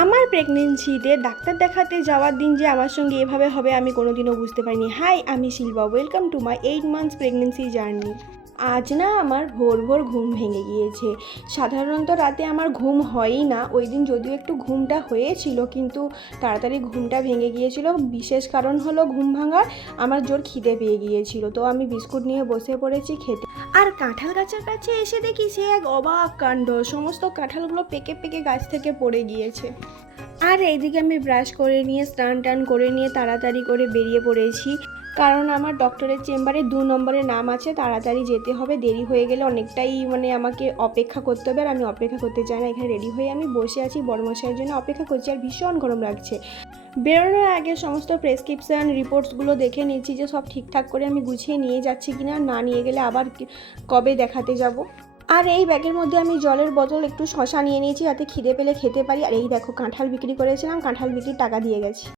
আমার প্রেগনেন্সিতে ডাক্তার দেখাতে যাওয়ার দিন যে আমার সঙ্গে এভাবে হবে আমি কোনোদিনও বুঝতে পারিনি। হাই, আমি Shilpa, welcome to my 8 months pregnancy journey. আজ না আমার ভোর ভোর ঘুম ভেঙে গিয়েছে। সাধারণত রাতে আমার ঘুম হয়ই না, ওই দিন যদিও একটু ঘুমটা হয়েছিল কিন্তু তাড়াতাড়ি ঘুমটা ভেঙে গিয়েছিল। বিশেষ কারণ হলো ঘুম ভাঙার, আমার জোর খিদে পেয়ে গিয়েছিল, তো আমি বিস্কুট নিয়ে বসে পড়েছি খেতে। আর কাঁঠাল গাছের কাছে এসে দেখি সে এক অবাক কাণ্ড, সমস্ত কাঁঠালগুলো পেকে পেকে গাছ থেকে পড়ে গিয়েছে। আর এইদিকে আমি ব্রাশ করে নিয়ে স্নান টান করে নিয়ে তাড়াতাড়ি করে বেরিয়ে পড়েছি, কারণ আমার ডক্টরের চেম্বারে 2 নম্বরে নাম আছে, তাড়াতাড়ি যেতে হবে, দেরি হয়ে গেলে অনেকটাই আমাকে অপেক্ষা করতে হবে, আর আমি অপেক্ষা করতে চাই না। এখানে রেডি হয়ে আমি বসে আছি, বড়মশাইয়ের জন্য অপেক্ষা করছি, আর ভীষণ গরম লাগছে। বেরোনোর আগে সমস্ত প্রেসক্রিপশান রিপোর্টসগুলো দেখে নিচ্ছি যে সব ঠিকঠাক করে আমি গুছিয়ে নিয়ে যাচ্ছি কিনা, না নিয়ে গেলে আবার কবে দেখাতে যাব। আর এই ব্যাগের মধ্যে আমি জলের বোতল, একটু শশা নিয়ে নিয়েছি যাতে খিদে পেলে খেতে পারি। আর এই দেখো, কাঁঠাল বিক্রি করেছিলাম, কাঁঠাল বিক্রির টাকা দিয়ে গেছি।